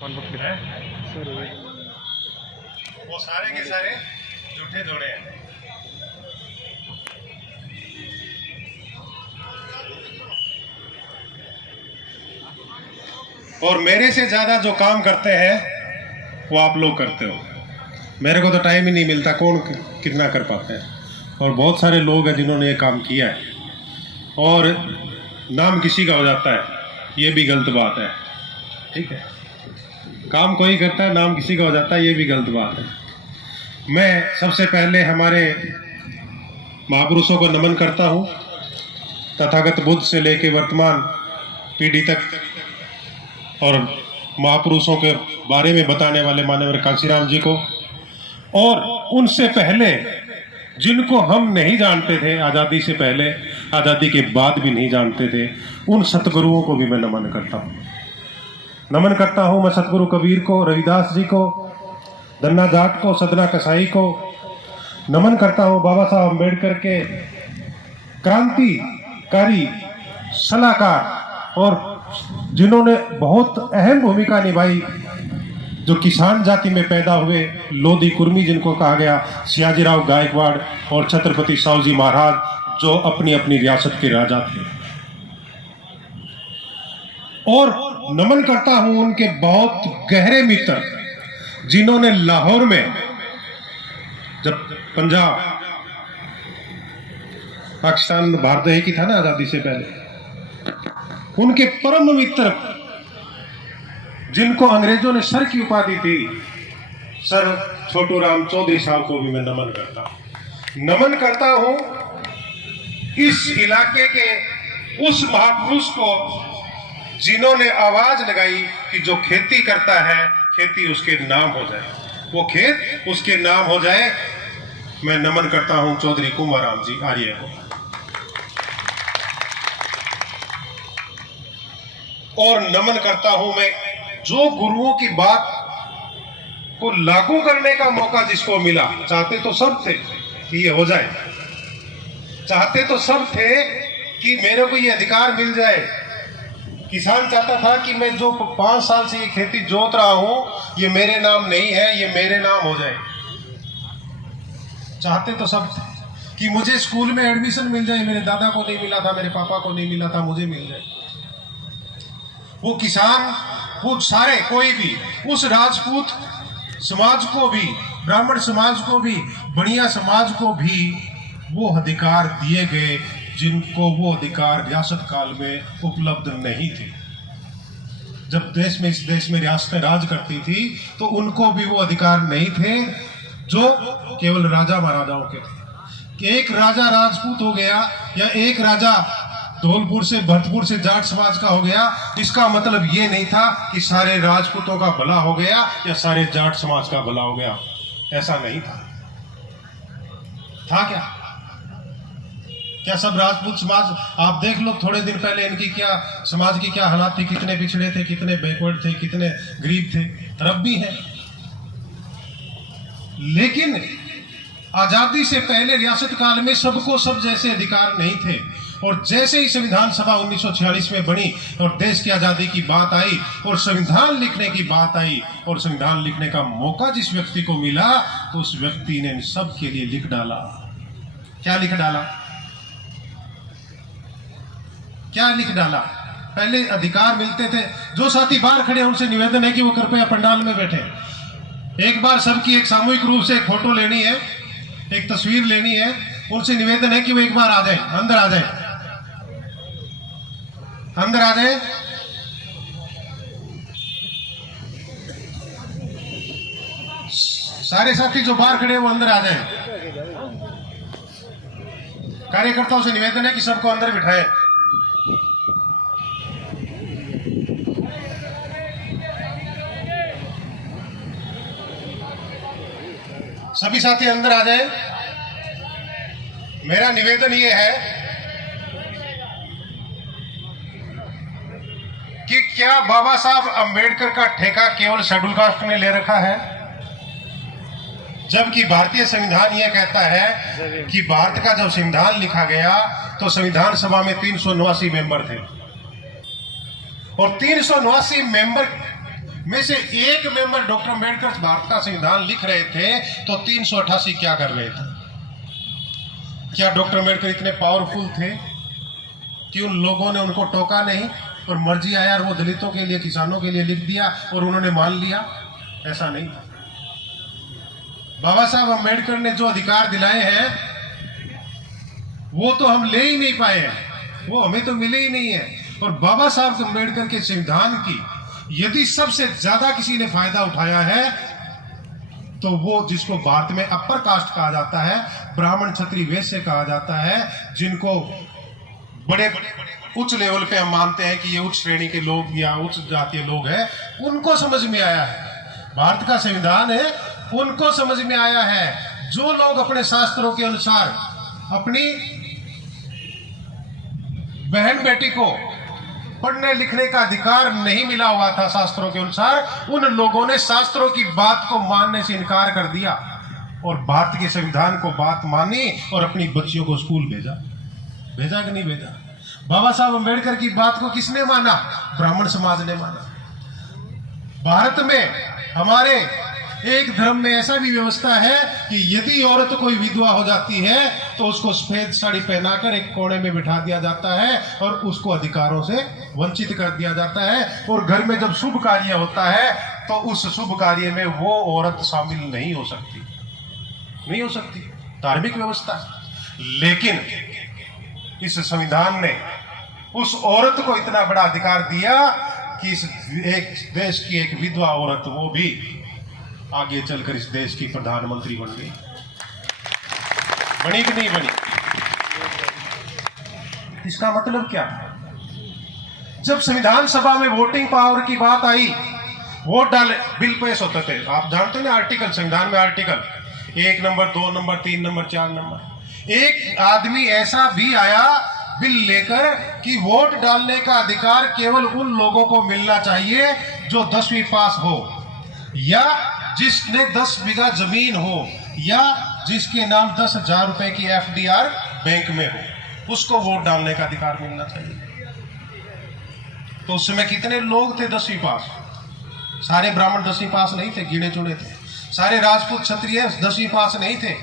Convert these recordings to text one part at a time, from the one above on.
वो सारे के सारे झूठे जोड़े हैं। और मेरे से ज्यादा जो काम करते हैं वो आप लोग करते हो। मेरे को तो टाइम ही नहीं मिलता, कौन कितना कर पाते हैं। और बहुत सारे लोग हैं जिन्होंने ये काम किया है और नाम किसी का हो जाता है, ये भी गलत बात है। ठीक है, काम कोई करता है, नाम किसी का हो जाता है, ये भी गलत बात है। मैं सबसे पहले हमारे महापुरुषों को नमन करता हूँ, तथागत बुद्ध से लेकर वर्तमान पीढ़ी तक, और महापुरुषों के बारे में बताने वाले मानवर कांशीराम जी को, और उनसे पहले जिनको हम नहीं जानते थे, आज़ादी से पहले, आज़ादी के बाद भी नहीं जानते थे, उन सतगुरुओं को भी मैं नमन करता हूँ। नमन करता हूँ मैं सतगुरु कबीर को, रविदास जी को, धन्ना जाट को, सदना कसाई को। नमन करता हूँ बाबा साहब अम्बेडकर के क्रांतिकारी सलाहकार, और जिन्होंने बहुत अहम भूमिका निभाई, जो किसान जाति में पैदा हुए, लोधी कुर्मी जिनको कहा गया, सियाजीराव गायकवाड़ और छत्रपति साहू जी महाराज, जो अपनी अपनी रियासत के राजा थे। और नमन करता हूं उनके बहुत गहरे मित्र, जिन्होंने लाहौर में, जब पंजाब पाकिस्तान भारत एक ही था ना आजादी से पहले, उनके परम मित्र जिनको अंग्रेजों ने सर की उपाधि दी, सर छोटू राम चौधरी साहब को भी मैं नमन करता हूं। नमन करता हूं इस इलाके के उस महापुरुष को जिन्होंने आवाज लगाई कि जो खेती करता है, खेती उसके नाम हो जाए, वो खेत उसके नाम हो जाए। मैं नमन करता हूं चौधरी कुंवरराम जी आर्य को। और नमन करता हूं मैं जो गुरुओं की बात को लागू करने का मौका जिसको मिला। चाहते तो सब थे कि ये हो जाए, चाहते तो सब थे कि मेरे को ये अधिकार मिल जाए। किसान चाहता था कि मैं जो 5 साल से ये खेती जोत रहा हूं, ये मेरे नाम नहीं है, ये मेरे नाम हो जाए। चाहते तो सब थे कि मुझे स्कूल में एडमिशन मिल जाए, मेरे दादा को नहीं मिला था, मेरे पापा को नहीं मिला था, मुझे मिल जाए। वो किसान, वो सारे, कोई भी, उस राजपूत समाज को भी, ब्राह्मण समाज को भी, बनिया समाज को भी वो अधिकार दिए गए जिनको वो अधिकार रियासत काल में उपलब्ध नहीं थे। जब इस देश में रियासतें राज करती थी तो उनको भी वो अधिकार नहीं थे जो केवल राजा महाराजाओं के थे। कि एक राजा राजपूत हो गया या एक राजा धौलपुर से, भरतपुर से जाट समाज का हो गया, इसका मतलब ये नहीं था कि सारे राजपूतों का भला हो गया या सारे जाट समाज का भला हो गया। ऐसा नहीं था। था क्या सब राजपूत समाज, आप देख लो थोड़े दिन पहले इनकी क्या समाज की क्या हालात थी, कितने पिछड़े थे, कितने बैकवर्ड थे, कितने गरीब थे, तब भी है। लेकिन आजादी से पहले रियासत काल में सबको सब जैसे अधिकार नहीं थे। और जैसे ही संविधान सभा 1946 में बनी और देश की आजादी की बात आई और संविधान लिखने की बात आई और संविधान लिखने का मौका जिस व्यक्ति को मिला, तो उस व्यक्ति ने सब के लिए लिख डाला। क्या लिख डाला? क्या लिख डाला? पहले अधिकार मिलते थे। जो साथी बाहर खड़े हैं उनसे निवेदन है कि वो कृपया पंडाल में बैठे। एक बार सबकी एक सामूहिक रूप से एक फोटो लेनी है, एक तस्वीर लेनी है। उनसे निवेदन है कि वो एक बार आ जाए, अंदर आ जाए, अंदर आ जाए। सारे साथी जो बाहर खड़े हैं वो अंदर आ जाए। कार्यकर्ताओं से निवेदन है कि सबको अंदर बिठाए। सभी साथी अंदर आ जाए। मेरा निवेदन ये है कि क्या बाबा साहब अंबेडकर का ठेका केवल शेड्यूल कास्ट ने ले रखा है? जबकि भारतीय संविधान यह कहता है कि भारत का जब संविधान लिखा गया तो संविधान सभा में 379 मेंबर थे और 379 मेंबर में से एक मेंबर डॉक्टर अम्बेडकर भारत का संविधान लिख रहे थे तो 388 क्या कर रहे थे? क्या डॉक्टर अम्बेडकर इतने पावरफुल थे कि उन लोगों ने उनको टोका नहीं और मर्जी आया और वो दलितों के लिए, किसानों के लिए लिख दिया और उन्होंने मान लिया? ऐसा नहीं था। बाबा साहब अम्बेडकर ने जो अधिकार दिलाए हैं वो तो हम ले ही नहीं पाए हैं, वो हमें तो मिले ही नहीं है। और बाबा साहब अम्बेडकर के संविधान की यदि सबसे ज्यादा किसी ने फायदा उठाया है तो वो जिसको भारत में अपर कास्ट कहा जाता है, ब्राह्मण क्षत्रिय वैश्य कहा जाता है, जिनको बड़े उच्च लेवल पे हम मानते हैं कि ये उच्च श्रेणी के लोग या उच्च जातीय लोग हैं, उनको समझ में आया है भारत का संविधान है, उनको समझ में आया है। जो लोग अपने शास्त्रों के अनुसार अपनी बहन बेटी को पढ़ने लिखने का अधिकार नहीं मिला हुआ था शास्त्रों के अनुसार, उन लोगों ने शास्त्रों की बात को मानने से इनकार कर दिया और भारत के संविधान को बात मानी और अपनी बच्चियों को स्कूल भेजा कि नहीं भेजा? बाबा साहब अम्बेडकर की बात को किसने माना? ब्राह्मण समाज ने माना। भारत में हमारे एक धर्म में ऐसा भी व्यवस्था है कि यदि औरत कोई विधवा हो जाती है तो उसको सफेद साड़ी पहनाकर एक कोने में बिठा दिया जाता है और उसको अधिकारों से वंचित कर दिया जाता है। और घर में जब शुभ कार्य होता है तो उस शुभ कार्य में वो औरत शामिल नहीं हो सकती, धार्मिक व्यवस्था। लेकिन इस संविधान ने उस औरत को इतना बड़ा अधिकार दिया कि इस एक देश की एक विधवा औरत वो भी आगे चलकर इस देश की प्रधानमंत्री बन गई। बनी कि नहीं बनी? इसका मतलब क्या? जब संविधान सभा में वोटिंग पावर की बात आई, वोट डाले, बिल पेश होते थे, आप जानते हैं ना आर्टिकल, संविधान में article 1 number 2 number 3 number 4 number. एक आदमी ऐसा भी आया बिल लेकर कि वोट डालने का अधिकार केवल उन लोगों को मिलना चाहिए जो 10वीं पास हो, या जिसने 10 बीघा जमीन हो, या जिसके नाम 10,000 रुपए की FDR बैंक में हो, उसको वोट डालने का अधिकार मिलना चाहिए। तो उस समय कितने लोग थे 10वीं पास? सारे ब्राह्मण 10वीं पास नहीं थे, गिने चुने थे। सारे राजपूत क्षत्रिय 10वीं पास नहीं थे,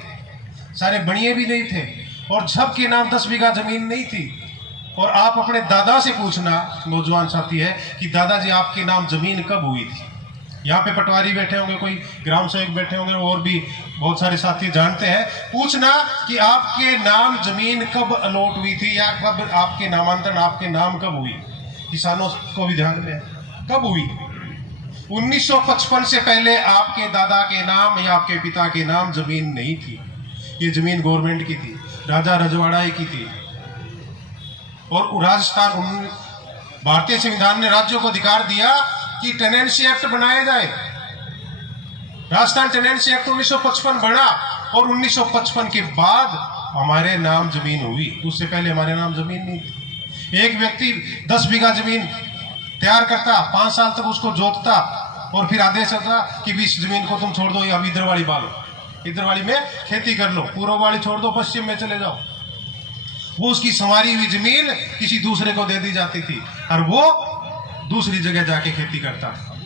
सारे बनिए भी नहीं थे, और सबके नाम 10 बीघा जमीन नहीं थी। और आप अपने दादा से पूछना, नौजवान साथी है, कि दादाजी आपके नाम जमीन कब हुई थी? यहाँ पे पटवारी बैठे होंगे, कोई ग्राम सेवक बैठे होंगे, और भी बहुत सारे साथी जानते हैं। पूछना कि आपके नाम जमीन कब अलॉट हुई थी, या कब आपके नामांतरण, आपके नाम कब हुई? किसानों को भी ध्यान दें, कब हुई? 1955 से पहले आपके दादा के नाम या आपके पिता के नाम जमीन नहीं थी। ये जमीन गवर्नमेंट की थी, राजा रजवाड़ा की थी। और राजस्थान, भारतीय संविधान ने राज्यों को अधिकार दिया कि टेनेंसी एक्ट बनाया जाए। राजस्थान टेनेंसी एक्ट 1955 बना, और 1955 के बाद हमारे नाम जमीन हुई। उससे पहले हमारे नाम जमीन नहीं थी। एक व्यक्ति 10 बीघा जमीन तैयार करता, 5 साल तक उसको जोतता, और फिर आदेश होता कि 20 जमीन को तुम छोड़ दो, अब इधर वाली बालो, इधर वाली में खेती कर लो, पूर्व वाली छोड़ दो, पश्चिम में चले जाओ। वो उसकी संवारी हुई जमीन किसी दूसरे को दे दी जाती थी और वो दूसरी जगह जाके खेती करता था।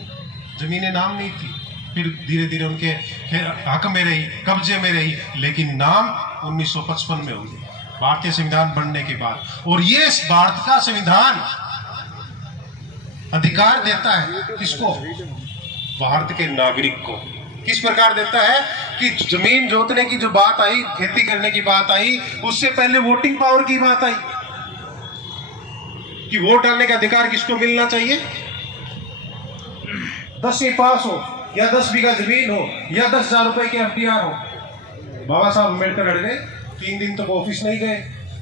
जमीनें नाम नहीं थी, फिर धीरे धीरे उनके हक में रही, कब्जे में रही, लेकिन नाम 1955 में हुई, भारतीय संविधान बनने के बाद। और ये भारत का संविधान अधिकार देता है किसको? भारत के नागरिक को। किस प्रकार देता है कि जमीन जोतने की जो बात आई, खेती करने की बात आई, उससे पहले वोटिंग पावर की बात आई कि वोट डालने का अधिकार किसको मिलना चाहिए? 10वीं पास हो, या 10 बीघा जमीन हो, या 10,000 रुपए के FDR हो। बाबा साहब अम्बेडकर अड़ गए, 3 दिन तक ऑफिस नहीं गए।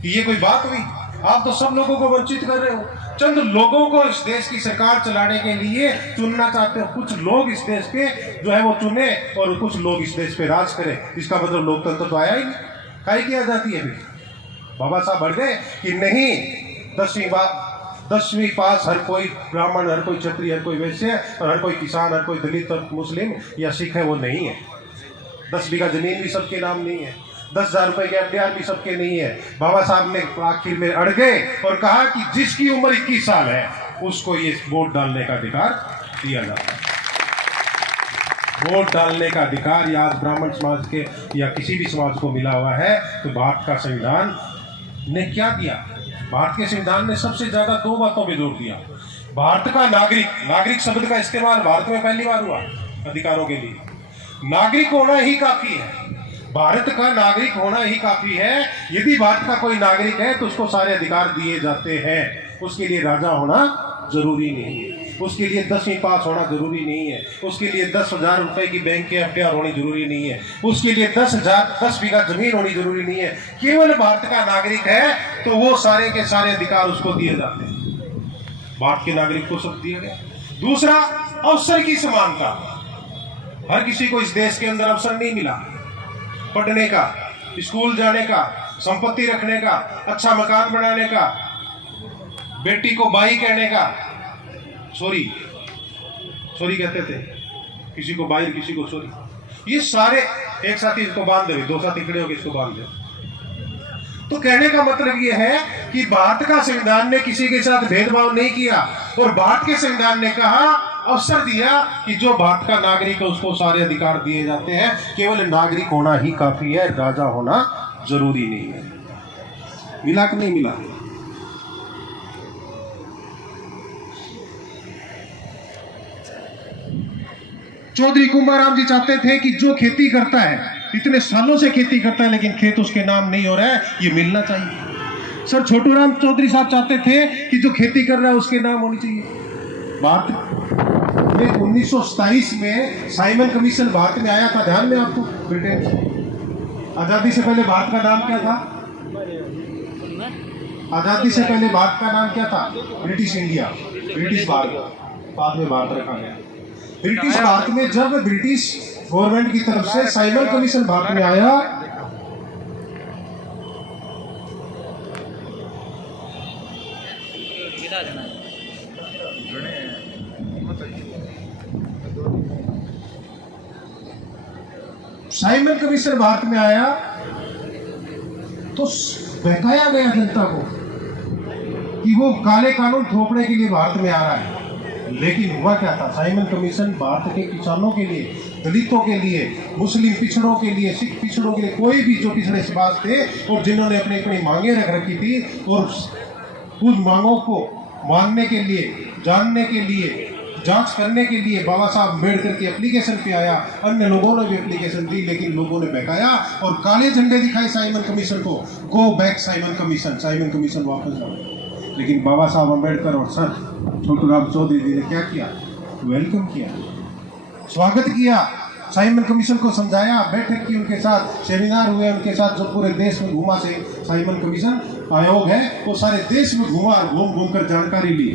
ये कोई बात हुई? आप तो सब लोगों को वंचित कर रहे हो। चंद लोगों को इस देश की सरकार चलाने के लिए चुनना चाहते हो। कुछ लोग इस देश पे जो है वो चुने और कुछ लोग इस देश पे राज करें। इसका मतलब लोकतंत्र तो आया ही नहीं। काहे की आजादी है? बाबा साहब अड़ गए कि नहीं, 10वीं पास हर कोई ब्राह्मण, हर कोई क्षत्रिय, हर कोई वैश्य, और हर कोई किसान, हर कोई दलित और मुस्लिम या सिख है, वो नहीं है। 10 बीघा जमीन भी सबके नाम नहीं है, 10,000 रुपए के FDR भी सबके नहीं है। बाबा साहब ने आखिर में अड़ गए और कहा कि जिसकी उम्र 21 साल है उसको ये वोट डालने का अधिकार दिया जाता है। वोट डालने का अधिकार या आज ब्राह्मण समाज के या किसी भी समाज को मिला हुआ है, तो भारत का संविधान ने क्या दिया? भारत के संविधान ने सबसे ज्यादा दो बातों पे जोर दिया। भारत का नागरिक शब्द का इस्तेमाल भारत में पहली बार हुआ अधिकारों के लिए। नागरिक होना ही काफी है, भारत का नागरिक होना ही काफी है। यदि भारत का कोई नागरिक है तो उसको सारे अधिकार दिए जाते हैं। उसके लिए राजा होना जरूरी नहीं है, उसके लिए 10वीं पास होना जरूरी नहीं है, उसके लिए 10,000 रुपए की बैंक के एफडीआर होनी जरूरी नहीं है, उसके लिए 10 बीघा जमीन होनी जरूरी नहीं है। केवल भारत का नागरिक है तो वो सारे के सारे अधिकार उसको दिए जाते हैं। भारत के नागरिक को सब दिया गया। दूसरा, अवसर की समानता। हर किसी को इस देश के अंदर अवसर नहीं मिला पढ़ने का, स्कूल जाने का, संपत्ति रखने का, अच्छा मकान बनाने का, बेटी को बाई कहने का। छोरी कहते थे, किसी को बाई किसी को छोरी। ये सारे एक साथी इसको बांध दे, दो साथी खड़े होकर इसको बांध दे। तो कहने का मतलब ये है कि भारत का संविधान ने किसी के साथ भेदभाव नहीं किया और भारत के संविधान ने कहा, अवसर दिया कि जो भारत का नागरिक है उसको सारे अधिकार दिए जाते हैं। केवल नागरिक होना ही काफी है, राजा होना जरूरी नहीं है। मिला कि नहीं मिला? चौधरी कुंभाराम जी चाहते थे कि जो खेती करता है, इतने सालों से खेती करता है लेकिन खेत उसके नाम नहीं हो रहा है, ये मिलना चाहिए। सर छोटू राम चौधरी साहब चाहते थे कि जो खेती कर रहा है उसके नाम होनी चाहिए। भारत में 1927 में साइमन कमीशन भारत में आया था, ध्यान में आपको, ब्रिटेन से। आजादी से पहले भारत का नाम क्या था? आजादी से पहले भारत का नाम क्या था? ब्रिटिश इंडिया, ब्रिटिश भारत, बाद में भारत रखा गया। ब्रिटिश भारत में जब ब्रिटिश गवर्नमेंट की तरफ से साइमन कमीशन भारत में आया, साइमन कमीशन भारत में आया तो बहकाया गया जनता को कि वो काले कानून थोपने के लिए भारत में आ रहा है। लेकिन हुआ क्या था? साइमन कमीशन भारत के किसानों के लिए, दलितों के लिए, मुस्लिम पिछड़ों के लिए, सिख पिछड़ों के लिए, कोई भी जो पिछड़े समाज थे और जिन्होंने अपनी अपनी मांगे रख रखी थी, और उन मांगों को मानने के लिए, जानने के लिए, जांच करने के लिए बाबा साहब अम्बेडकर की एप्लीकेशन पे आया। अन्य लोगों ने भी एप्लीकेशन दी लेकिन लोगों ने बहकाया और काले झंडे दिखाए साइमन कमीशन को। गो बैक साइमन कमीशन वापस आओ। लेकिन बाबा साहब अम्बेडकर और सर छोटू राम चौधरी जी ने क्या किया? वेलकम किया, स्वागत किया, साइमन कमीशन को समझाया, बैठक की उनके साथ, सेमिनार हुए उनके साथ, जो पूरे देश में घुमा। से साइमन कमीशन आयोग है वो सारे देश में घुमा, घूम कर जानकारी ली।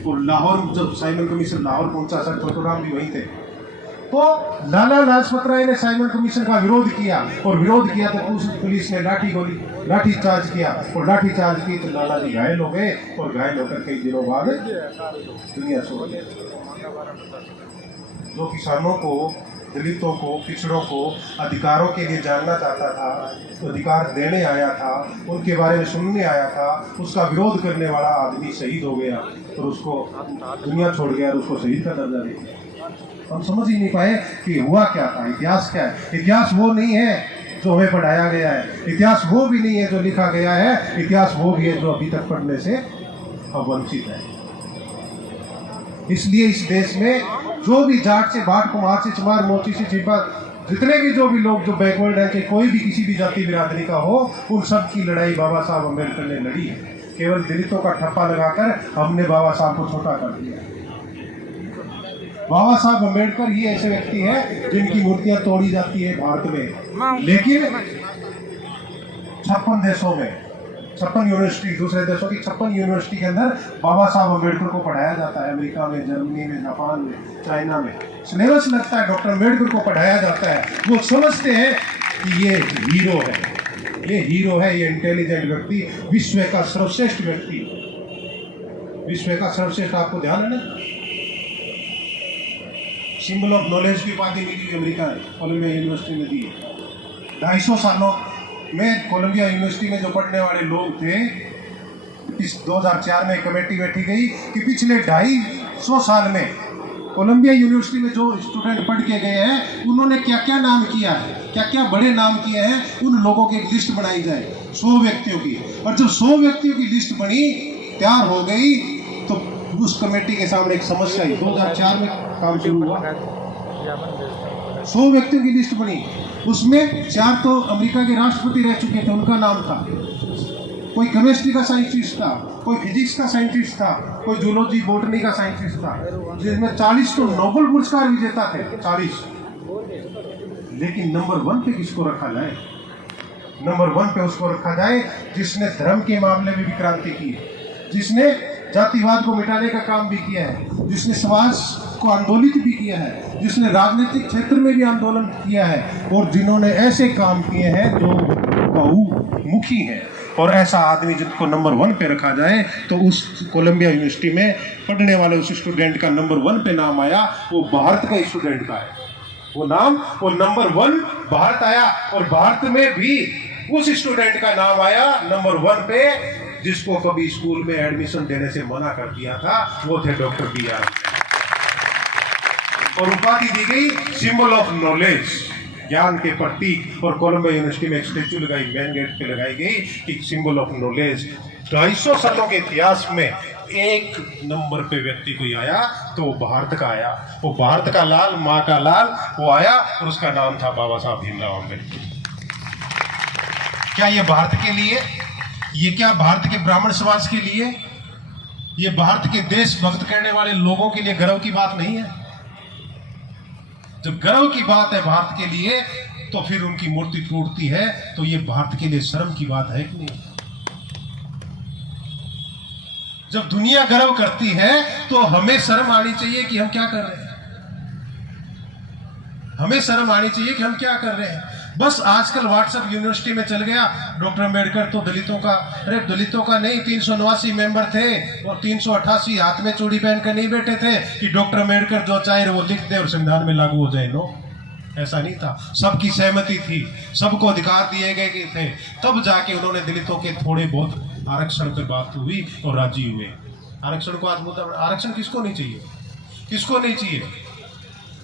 और लाहौर, जब साइमन कमीशन लाहौर पहुंचा, सर छोटू राम भी वहीं थे, तो लाला लाजपत राय ने साइमन कमीशन का विरोध किया और विरोध किया तो पुलिस ने लाठी चार्ज किया और लाठी चार्ज की तो लाला जी घायल हो गए और घायल होकर कई दिनों बाद दुनिया छोड़ गए। जो किसानों को, दलितों को, पिछड़ों को अधिकारों के लिए जानना चाहता था, अधिकार देने आया था, उनके बारे में सुनने आया था, उसका विरोध करने वाला आदमी शहीद हो गया और उसको दुनिया छोड़ गया और उसको शहीद का दर्जा दे दिया। हम समझ ही नहीं पाए कि हुआ क्या था, इतिहास क्या है। इतिहास वो नहीं है जो हमें पढ़ाया गया है, इतिहास वो भी नहीं है जो लिखा गया है, इतिहास वो भी है जो अभी तक पढ़ने से वंचित है। इसलिए इस देश में जो भी जाट से भाट, कुम्हार से चमार, मोची से छिपा, जितने भी जो भी लोग जो बैकवर्ड है, कि कोई भी किसी भी जाति बिरादरी का हो, उन सब की लड़ाई बाबा साहब अम्बेडकर ने लड़ी है। केवल दलितों का ठप्पा लगाकर हमने बाबा साहब को छोटा कर दिया। बाबा साहब अम्बेडकर ही ऐसे व्यक्ति हैं जिनकी मूर्तियां तोड़ी जाती है भारत में, लेकिन 56 देशों में, 56 यूनिवर्सिटी, दूसरे देशों की 56 यूनिवर्सिटी के अंदर बाबा साहब अम्बेडकर को पढ़ाया जाता है। अमेरिका में, जर्मनी में, जापान में, चाइना में सिलेबस लगता है, डॉक्टर अम्बेडकर को पढ़ाया जाता है। वो समझते हैं कि ये हीरो है, ये हीरो है, ये इंटेलिजेंट व्यक्ति, विश्व का सर्वश्रेष्ठ व्यक्ति, विश्व का सर्वश्रेष्ठ। आपको ध्यान है ना, सिंबल ऑफ नॉलेज की उपाधि मिली अमेरिका कोलंबिया यूनिवर्सिटी में दी है। 250 सालों में कोलंबिया यूनिवर्सिटी में जो पढ़ने वाले लोग थे, इस 2004 में कमेटी बैठी गई कि पिछले 250 साल में कोलंबिया यूनिवर्सिटी में जो स्टूडेंट पढ़ के गए हैं उन्होंने क्या क्या नाम किया है, क्या क्या बड़े नाम किए हैं, उन लोगों की एक लिस्ट बनाई जाए 100 व्यक्तियों की। और जब 100 व्यक्तियों की लिस्ट बनी, तैयार हो गई, तो उस कमेटी के सामने एक समस्या आई। 2004 में काम शुरू हुआ, 100 व्यक्तियों की लिस्ट बनी, उसमें 4 तो अमेरिका के राष्ट्रपति रह चुके थे, उनका नाम था, कोई केमिस्ट्री का साइंटिस्ट था, कोई फिजिक्स का साइंटिस्ट था, कोई जूलॉजी बॉटनी का साइंटिस्ट था, जिसमें 40 तो नोबेल पुरस्कार विजेता थे, 40। लेकिन नंबर 1 पे किसको रखा जाए? नंबर 1 पे उसको रखा जाए जिसने धर्म के मामले में भी क्रांति की है, जिसने जातिवाद को मिटाने का काम भी किया है, जिसने समाज को आंदोलित भी किया है, जिसने राजनीतिक क्षेत्र में भी आंदोलन किया है, और जिन्होंने ऐसे काम किए हैं जो बहुमुखी हैं। और ऐसा आदमी जिनको नंबर 1 पे रखा जाए, तो उस कोलंबिया यूनिवर्सिटी में पढ़ने वाले उस स्टूडेंट का नंबर 1 पे नाम आया, वो भारत का स्टूडेंट का है। वो नंबर 1 भारत आया, और भारत में भी उस स्टूडेंट का नाम आया नंबर 1 पे, जिसको कभी स्कूल में एडमिशन देने से मना कर दिया था, वो थे डॉक्टर BR। और उपाधि दी गई सिंबल ऑफ नॉलेज, ज्ञान के प्रतीक। और कोलंबिया यूनिवर्सिटी में एक स्टेचू लगाई, मेन गेट पे लगाई गई कि सिंबल ऑफ नॉलेज। 250 सालों के इतिहास में एक नंबर पे व्यक्ति कोई आया तो वो भारत का आया, वो भारत का लाल, माँ का लाल, वो आया, और उसका नाम था बाबा साहब भीमराव अम्बेडकर। क्या ये भारत के लिए, ये क्या भारत के ब्राह्मण समाज के लिए, ये भारत के देशभक्त कहने वाले लोगों के लिए गर्व की बात नहीं है? जब गर्व की बात है भारत के लिए, तो फिर उनकी मूर्ति टूटती है, तो ये भारत के लिए शर्म की बात है कि नहीं? जब दुनिया गर्व करती है तो हमें शर्म आनी चाहिए कि हम क्या कर रहे हैं, हमें शर्म आनी चाहिए कि हम क्या कर रहे हैं। बस आजकल व्हाट्सएप यूनिवर्सिटी में चल गया, डॉक्टर अम्बेडकर तो दलितों का, अरे दलितों का नहीं, 389 मेंबर थे और 388 हाथ में चूड़ी पहन कर नहीं बैठे थे कि डॉक्टर अम्बेडकर जो चाहे वो लिख दे और संविधान में लागू हो जाए। नो, ऐसा नहीं था। सबकी सहमति थी, सबको अधिकार दिए गए थे, तब जाके उन्होंने दलितों के थोड़े बहुत आरक्षण पर बात हुई और राजी हुए। आरक्षण को आज मुद्दा, आरक्षण किसको नहीं चाहिए, किसको नहीं चाहिए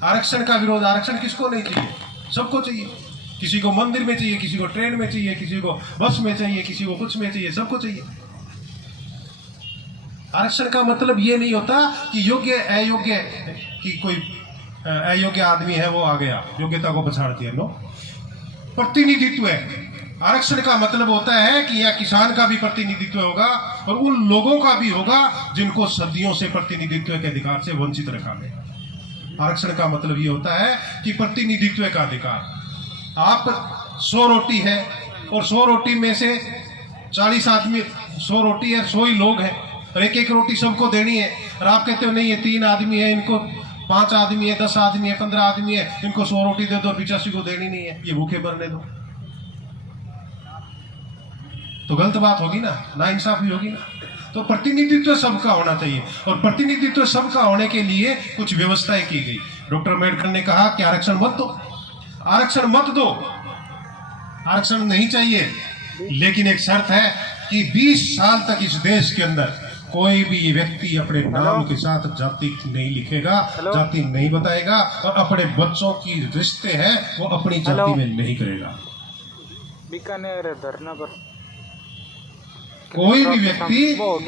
आरक्षण का विरोध? आरक्षण किसको नहीं चाहिए? सबको चाहिए। किसी को मंदिर में चाहिए, किसी को ट्रेन में चाहिए, किसी को बस में चाहिए, किसी को कुछ में चाहिए, सबको चाहिए। आरक्षण का मतलब ये नहीं होता कि योग्य अयोग्य, कि कोई अयोग्य आदमी है वो आ गया, योग्यता को पछाड़ दिया। नो, प्रतिनिधित्व है। आरक्षण का मतलब होता है कि यहाँ किसान का भी प्रतिनिधित्व होगा और उन लोगों का भी होगा जिनको सदियों से प्रतिनिधित्व के अधिकार से वंचित रखा गया। आरक्षण का मतलब ये होता है कि प्रतिनिधित्व का अधिकार। आप 100 रोटी है और 100 रोटी में से 40 आदमी, 100 रोटी है, 100 ही लोग हैं और एक एक रोटी सबको देनी है, और आप कहते हो नहीं ये 3 आदमी है, इनको 5 आदमी है, 10 आदमी है, 15 आदमी है, इनको 100 रोटी दे दो, 85 को देनी नहीं है, ये भूखे मरने दो। तो गलत बात होगी ना, नाइंसाफी होगी ना। तो प्रतिनिधित्व सबका होना चाहिए, और प्रतिनिधित्व सबका होने के लिए कुछ व्यवस्थाएं की गई। डॉक्टर अम्बेडकर ने कहा कि आरक्षण मत दो, आरक्षण मत दो, आरक्षण नहीं चाहिए, लेकिन एक शर्त है कि 20 साल तक इस देश के अंदर कोई भी व्यक्ति अपने नाम के साथ जाति नहीं लिखेगा, जाति नहीं बताएगा, और अपने बच्चों की रिश्ते हैं वो अपनी जाति में नहीं करेगा। बीकानेर धरना पर कोई भी व्यक्ति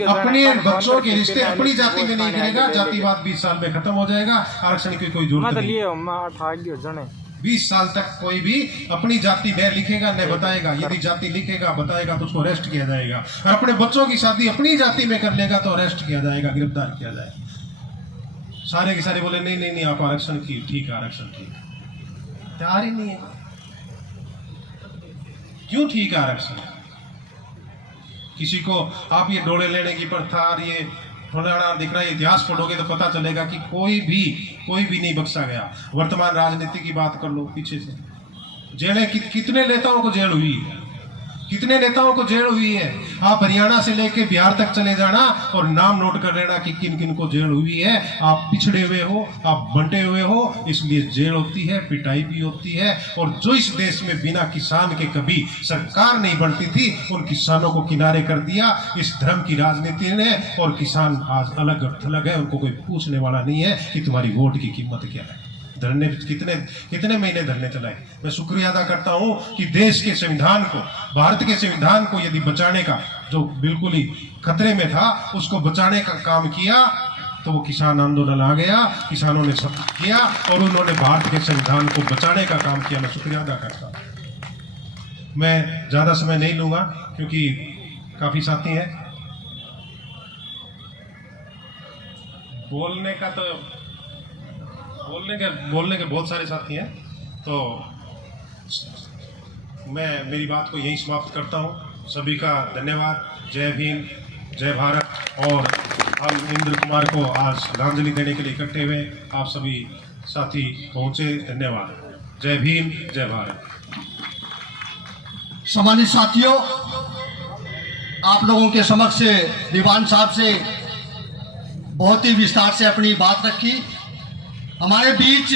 अपने बच्चों के रिश्ते अपनी जाति में नहीं करेगा। जातिवाद 20 साल में खत्म हो जाएगा, आरक्षण की कोई जरूरत नहीं। 20 साल तक कोई भी अपनी जाति न लिखेगा न बताएगा। यदि जाति लिखेगा बताएगा तो उसको अरेस्ट किया जाएगा, और अपने बच्चों की शादी अपनी जाति में कर लेगा तो अरेस्ट किया जाएगा, गिरफ्तार किया जाएगा। सारे के सारे बोले नहीं नहीं नहीं, आप आरक्षण की ठीक है, आरक्षण ठीक है, तैयार ही नहीं है। क्यों ठीक है आरक्षण? किसी को आप ये डोले लेने की प्रथा, ये थोड़ा दिख रहा है, इतिहास पढ़ोगे तो पता चलेगा कि कोई भी नहीं बख्शा गया। वर्तमान राजनीति की बात कर लो, पीछे से जेलें कितने नेताओं को जेल हुई है, कितने नेताओं को जेल हुई है। आप हरियाणा से लेके बिहार तक चले जाना और नाम नोट कर लेना कि किन किन को जेल हुई है। आप पिछड़े हुए हो, आप बंटे हुए हो, इसलिए जेल होती है, पिटाई भी होती है। और जो इस देश में बिना किसान के कभी सरकार नहीं बनती थी, उन किसानों को किनारे कर दिया इस धर्म की राजनीति ने। और किसान आज अलग थलग है, उनको कोई पूछने वाला नहीं है कि तुम्हारी वोट की कीमत क्या है। धरने कितने महीने धरने चलाए। मैं शुक्रिया अदा करता हूं कि देश के संविधान को, भारत के संविधान को यदि बचाने का, जो बिल्कुल ही खतरे में था, उसको बचाने का काम किया तो वो किसान आंदोलन आ गया। किसानों ने सब किया और उन्होंने भारत के संविधान को बचाने का काम किया। मैं शुक्रिया अदा करता हूं। मैं ज्यादा समय नहीं लूंगा क्योंकि काफी साथी हैं। बोलने के बहुत सारे साथी हैं, तो मैं मेरी बात को यहीं समाप्त करता हूं। सभी का धन्यवाद। जय भीम, जय भारत। और हम इंद्र कुमार को आज श्रद्धांजलि देने के लिए इकट्ठे हुए, आप सभी साथी पहुंचे, धन्यवाद। जय भीम, जय भारत। सम्मानित साथियों, आप लोगों के समक्ष दीवान साहब से बहुत ही विस्तार से अपनी बात रखी। हमारे बीच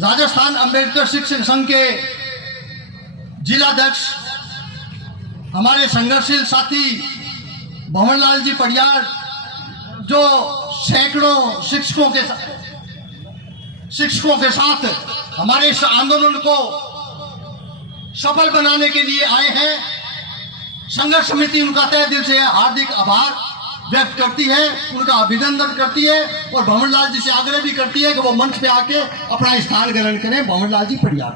राजस्थान अंबेडकर शिक्षक संघ के जिलाध्यक्ष, हमारे संघर्षशील साथी भंवरलाल जी पडियार, जो सैकड़ों शिक्षकों के साथ हमारे इस आंदोलन को सफल बनाने के लिए आए हैं। संघर्ष समिति उनका तहे दिल से हार्दिक आभार व्यक्त करती है, उनका अभिनंदन करती है और भंवरलाल जी से आग्रह भी करती है कि वो मंच पे आके अपना स्थान ग्रहण करें। भंवरलाल जी पडियार।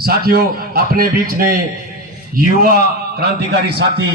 साथियों, अपने बीच में युवा क्रांतिकारी साथी